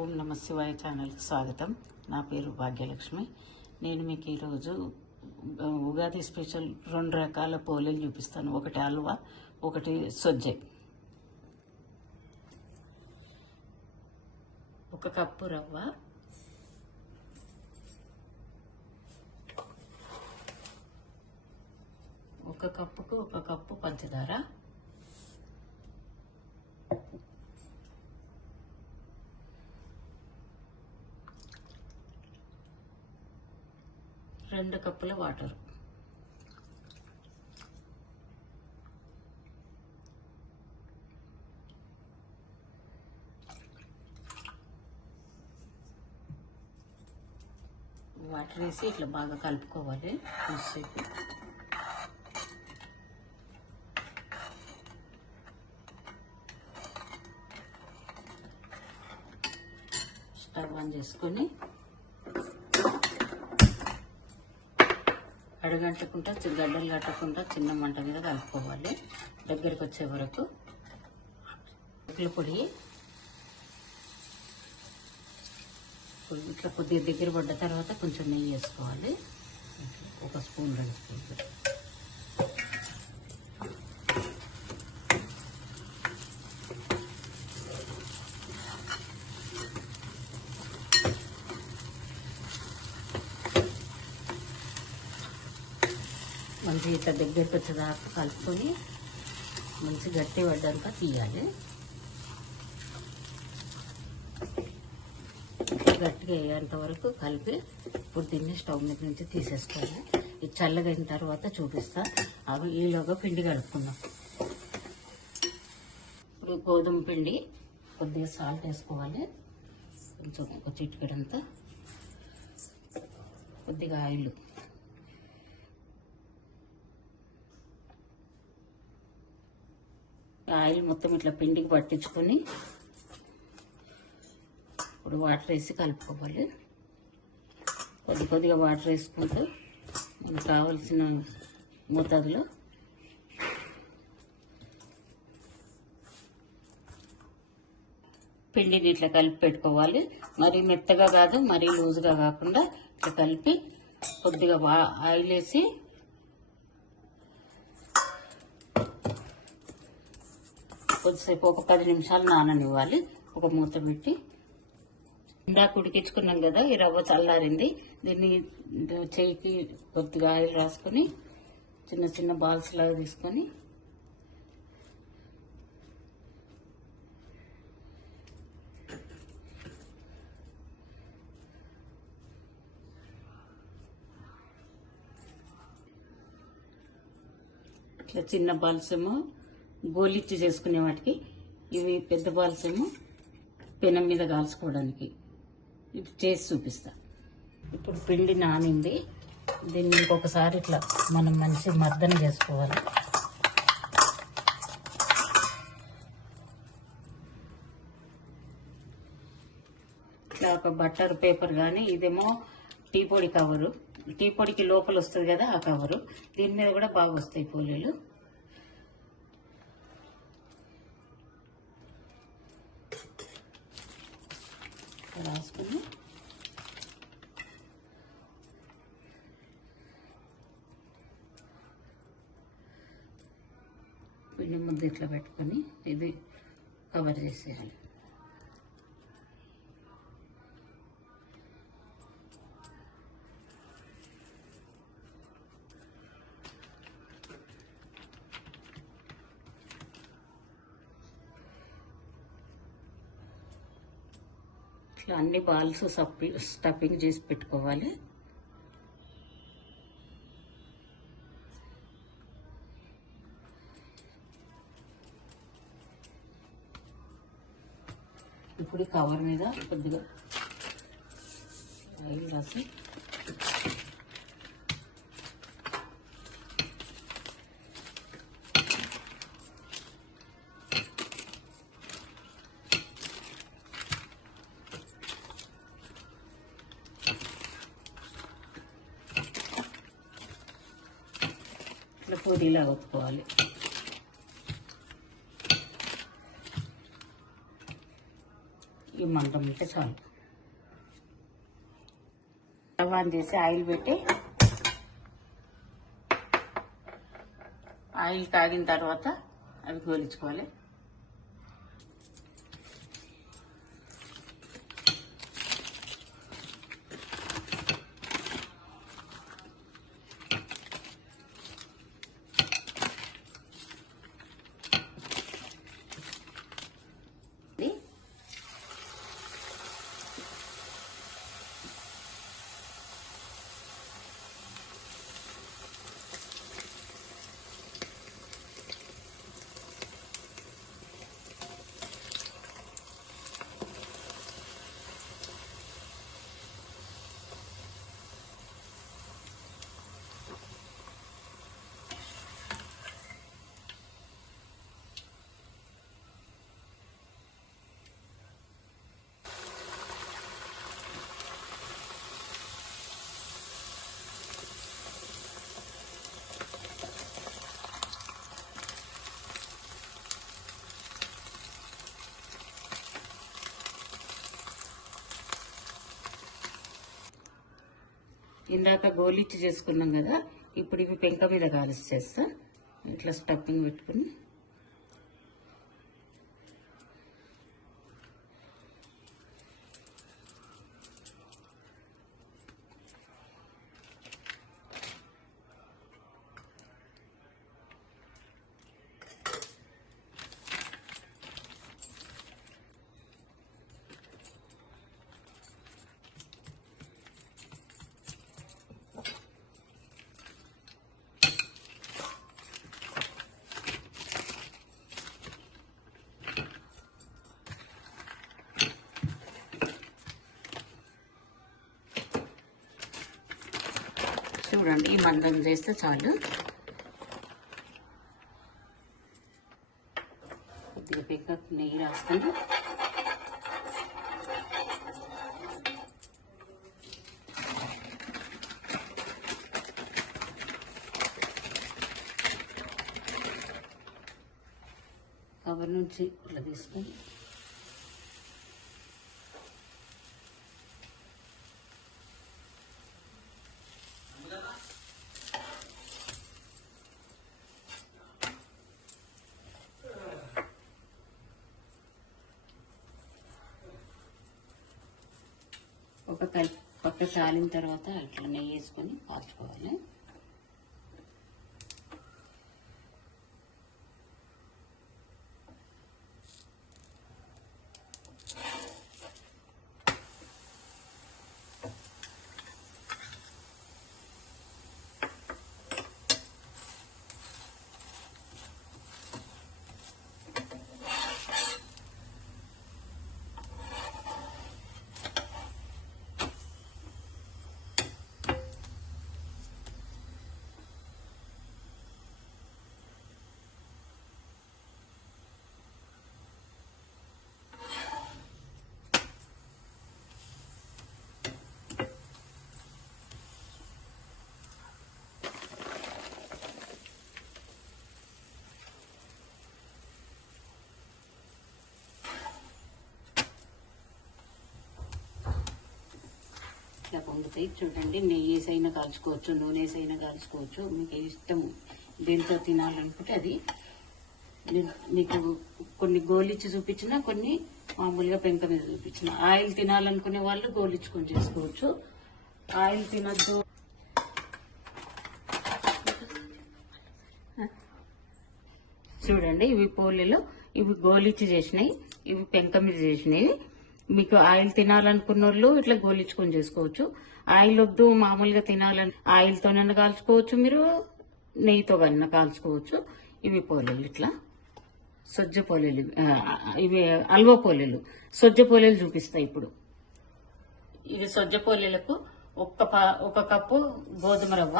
ఓం నమ శివాయ ఛానల్కి స్వాగతం. నా పేరు భాగ్యలక్ష్మి. నేను మీకు ఈరోజు ఉగాది స్పెషల్ 2 రకాల పోలేలు చూపిస్తాను. ఒకటి హల్వా, ఒకటి సొజ్జె. 1 కప్పు రవ్వ, 1 కప్పుకు 1 కప్పు పంచదార, 2 కప్పుల వాటర్, వాటర్ వేసి ఇట్లా బాగా కలుపుకోవాలి. కొంచెంసేపు స్టవ్ ఆన్ చేసుకొని అడగంటకుండా గడ్డలు కట్టకుండా చిన్న మంట మీద కలుపుకోవాలి. దగ్గరికి వచ్చే వరకు ఉప్పుల పొడి ఇట్లా కొద్దిగా దగ్గర పడ్డ తర్వాత కొంచెం నెయ్యి వేసుకోవాలి. 1 స్పూన్ 2 స్పూన్లు. మంచిగా ఇట్లా దగ్గరికి వచ్చేదాకా కలుపుకొని మంచి గట్టి పడ్డాక తీయాలి. గట్టిగా అయ్యేంత వరకు కలిపి ఇప్పుడు దీన్ని స్టవ్ మీద నుంచి తీసేసుకోవాలి. ఇది చల్లగా అయిన తర్వాత చూపిస్తా. అవి ఈలోగా పిండి కలుపుకుందాం. ఇప్పుడు గోధుమ పిండి కొద్దిగా సాల్ట్ వేసుకోవాలి. కొంచెం 1 చిటికెడంతా, కొద్దిగా ఆయిల్, ఆయిల్ మొత్తం ఇట్లా పిండికి పట్టించుకొని ఇప్పుడు వాటర్ వేసి కలుపుకోవాలి. కొద్దిగా వాటర్ వేసుకుంటూ మనకు కావాల్సిన మోతాదులో పిండిని ఇట్లా కలిపి పెట్టుకోవాలి. మరీ మెత్తగా కాదు, మరీ లూజ్గా కాకుండా ఇట్లా కలిపి కొద్దిగా ఆయిల్ వేసి కొద్దిసేపు 1 10 నిమిషాలు నాననివ్వాలి. ఒక మూత పెట్టి ఇందాక ఉడికించుకున్నాం కదా, ఈ రవ్వ చల్లారింది. దీన్ని చేయికి కొద్దిగా ఆయిల్ రాసుకొని చిన్న చిన్న బాల్స్ లాగా తీసుకొని ఇట్లా చిన్న బాల్స్ ఏమో గోలిచ్చి చేసుకునే వాటికి, ఇవి పెద్ద బాల్స్ ఏమో పెనం మీద కాల్చుకోవడానికి. ఇప్పుడు చేసి చూపిస్తా. ఇప్పుడు పిండి నానింది. దీన్ని ఇంకొకసారి ఇట్లా మనం మంచి మర్దన చేసుకోవాలి. ఇట్లా ఒక బట్టర్ పేపర్ కానీ, ఇదేమో టీ పొడి కవరు. టీ పొడికి లోపల వస్తుంది కదా ఆ కవరు. దీని మీద కూడా బాగా వస్తాయి పోలేలు. రాసుకొని పిండి ముద్ద ఇట్లా పెట్టుకొని ఇది కవర్ చేసేయాలి. ఇట్లా అన్ని బాల్స్ స్టఫింగ్ చేసి పెట్టుకోవాలి. ఇప్పుడు కవర్ మీద కొద్దిగా ఆయిల్ రాసి ఇట్లా పూరీలా ఒత్తుకోవాలి. ఈ మందం ఉంటే చాలు. స్టవ్ ఆన్ చేసి ఆయిల్ పెట్టి, ఆయిల్ కాగిన తర్వాత అవి గోలించుకోవాలి. ఇందాక గోలిచ్చి చేసుకున్నాం కదా, ఇప్పుడు ఇవి పెంక మీద కాల్చి చేస్తా. ఇట్లా స్టఫింగ్ పెట్టుకుని చూడండి, ఈ మందం చేస్తే చాలు. కొద్దిగా పెక్కకు నెయ్యి రాసుకొని కవర్ నుంచి ఇట్లా తీసుకొని ఒక పక్క కాలిన తర్వాత ఇట్లా నెయ్యి వేసుకొని కాల్చుకోవాలి. ఇట్లా పొంగుతాయి. చూడండి, నెయ్యి వేసైనా కాల్చుకోవచ్చు, నూనె వేసైనా కాల్చుకోవచ్చు, మీకు ఇష్టము. దేంతో తినాలనుకుంటే అది. మీకు కొన్ని గోలిచ్చి చూపించిన, కొన్ని మామూలుగా పెంక మీద చూపించిన. ఆయిల్ తినాలనుకునే వాళ్ళు గోలిచ్చుకొని చేసుకోవచ్చు. ఆయిల్ తినద్దు చూడండి, ఇవి పోలేలు, ఇవి గోలిచ్చి చేసినాయి, ఇవి పెంక మీద చేసినాయి. మీకు ఆయిల్ తినాలనుకున్న వాళ్ళు ఇట్లా గోలించుకొని చేసుకోవచ్చు. ఆయిల్ వద్దు, మామూలుగా తినాలని ఆయిల్తోనైనా కాల్చుకోవచ్చు, మీరు నెయ్యితో కన్నా కాల్చుకోవచ్చు. ఇవి పోలేలు, ఇట్లా సొజ్జ పోలేలు, ఇవి అల్వ పోలేలు. సొజ్జ పోలేలు చూపిస్తాయి ఇప్పుడు. ఇది సొజ్జ పోలేలకు ఒక కప్పు గోధుమ రవ్వ,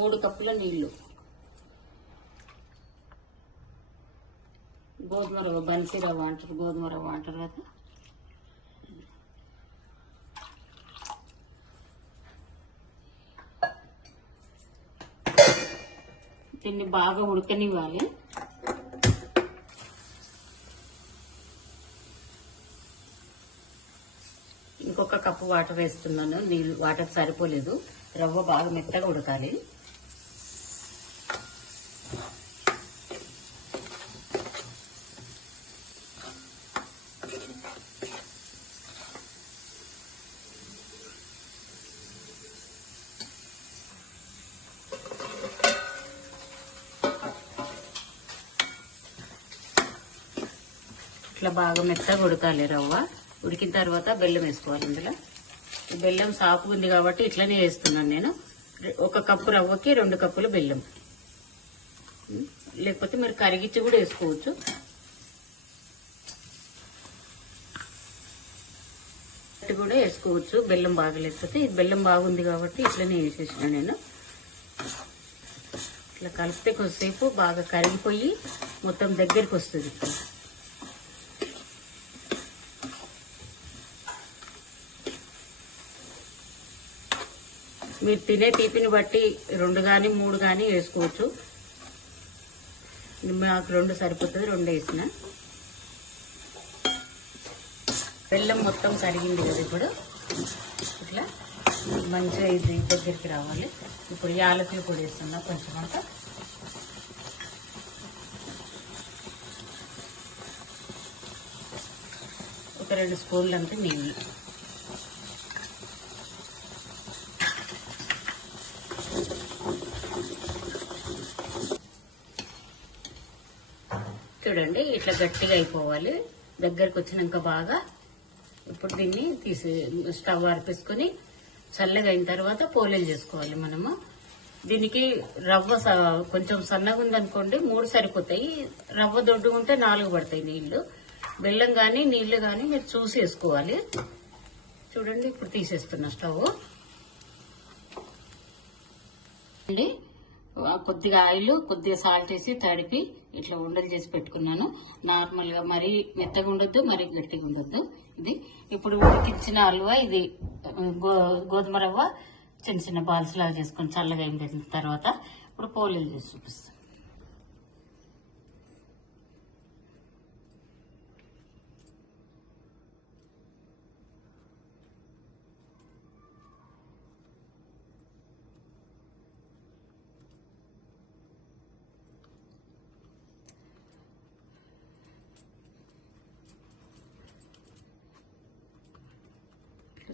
3 కప్పుల నీళ్లు, గోధుమ రవ్వ, బన్సీ రవ్వ అంటారు, గోధుమ రవ్వ అంటారు కదా. దీన్ని బాగా ఉడకనివ్వాలి. ఇంకొక కప్పు వాటర్ వేస్తున్నాను. నీళ్ళు వాటర్ సరిపోలేదు, రవ్వ బాగా మెత్తగా ఉడకాలి. ఇట్లా బాగా మెత్తగా ఉడకాలి రవ్వ. ఉడికిన తర్వాత బెల్లం వేసుకోవాలి. ఇందులో బెల్లం సాపు ఉంది కాబట్టి ఇట్లనే వేస్తున్నాను నేను. 1 కప్పు రవ్వకి 2 కప్పుల బెల్లం. లేకపోతే మీరు కరిగించి కూడా వేసుకోవచ్చు. కూడా వేసుకోవచ్చు బెల్లం బాగలేకపోతే. ఇది బెల్లం బాగుంది కాబట్టి ఇట్లనే వేసేసిన నేను. ఇట్లా కలిపితే కొద్దిసేపు బాగా కరిగిపోయి మొత్తం దగ్గరికి వస్తుంది. మీరు తినే తీపిని బట్టి 2 కానీ 3 కానీ వేసుకోవచ్చు. మాకు 2 సరిపోతుంది, 2 వేసిన. బెల్లం మొత్తం కరిగింది కదా. ఇప్పుడు ఇట్లా మంచిగా ఇది దగ్గరికి రావాలి. ఇప్పుడు యాలకులు కూడా వేస్తున్నా కొంచెం అంత. ఒక 2 స్పూన్లు అంతా నీళ్ళు. చూడండి ఇట్లా గట్టిగా అయిపోవాలి. దగ్గరకు వచ్చినాక బాగా ఇప్పుడు దీన్ని తీసి స్టవ్ ఆర్పేసుకొని చల్లగా అయిన తర్వాత పోలేలు చేసుకోవాలి మనము. దీనికి రవ్వ కొంచెం సన్నగా ఉందనుకోండి 3 సరిపోతాయి. రవ్వ దొడ్డుగా ఉంటే 4 పడతాయి నీళ్లు. బెల్లం కానీ నీళ్లు కానీ మీరు చూసి వేసుకోవాలి. చూడండి ఇప్పుడు తీసేస్తున్నా స్టవ్. కొద్దిగా ఆయిల్, కొద్దిగా సాల్ట్ వేసి తడిపి ఇట్లా ఉండలు చేసి పెట్టుకున్నాను. నార్మల్ గా మరీ మెత్తగా ఉండొద్దు, మరీ గట్టిగా ఉండొద్దు. ఇది ఇప్పుడు ఉడికించిన హల్వా. ఇది గోధుమ రవ్వ చిన్న చిన్న బాల్స్ లాగా చేసుకొని చల్లగా అయిన తర్వాత ఇప్పుడు పోలేలు చేసి చూపిస్తాను.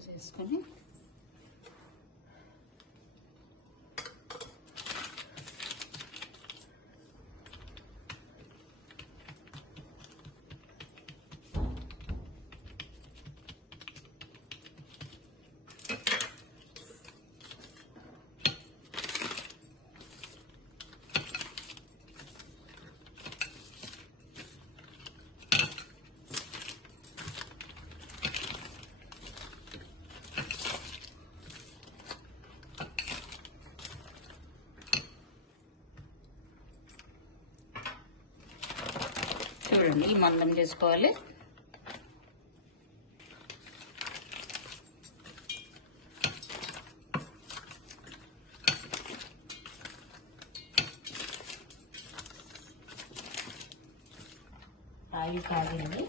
చేసుకొని చూడండి ఈ మందం చేసుకోవాలి. ఆయిల్ కాగింది.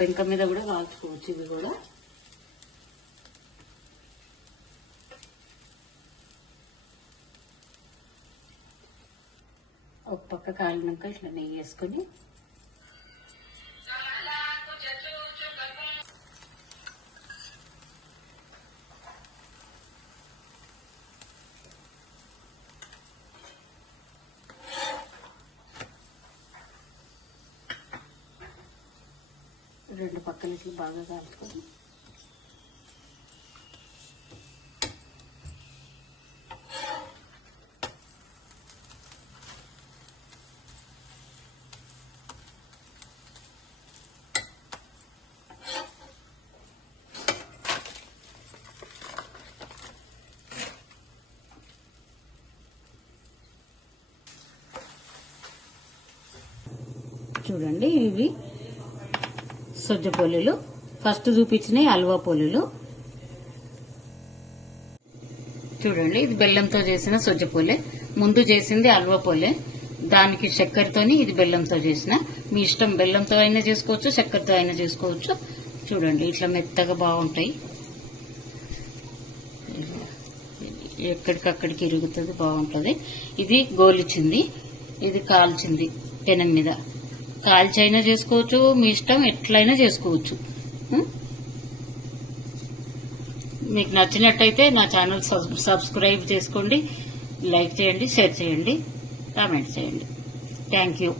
పెంక మీద కూడా కాల్చుకోవచ్చు. ఇవి కూడా ఒక పక్క కాలినాక ఇట్లా నెయ్యి వేసుకొని రెండు పక్కల ఇట్లా బాగా కాల్చుకొని చూడండి. ఇవి సొజ్జ పోలీలు. ఫస్ట్ చూపించినవి హల్వా పోలీలు. చూడండి, ఇది బెల్లంతో చేసిన సొజ్జ పోలే. ముందు చేసింది హల్వా పోలే, దానికి చక్కెరతోని, ఇది బెల్లంతో చేసిన. మీ ఇష్టం, బెల్లంతో అయినా చేసుకోవచ్చు, చక్కెరతో అయినా చేసుకోవచ్చు. చూడండి, ఇట్లా మెత్తగా బాగుంటాయి. ఎక్కడికక్కడికి ఇరుగుతుంది, బాగుంటుంది. ఇది గోలిచ్చింది, ఇది కాల్చింది పెనం మీద. కాల్చి అయినా చేసుకోవచ్చు, మీ ఇష్టం, ఎట్లయినా చేసుకోవచ్చు. మీకు నచ్చినట్టయితే నా ఛానల్ సబ్స్క్రైబ్ చేసుకోండి, లైక్ చేయండి, షేర్ చేయండి, కామెంట్ చేయండి. Thank you.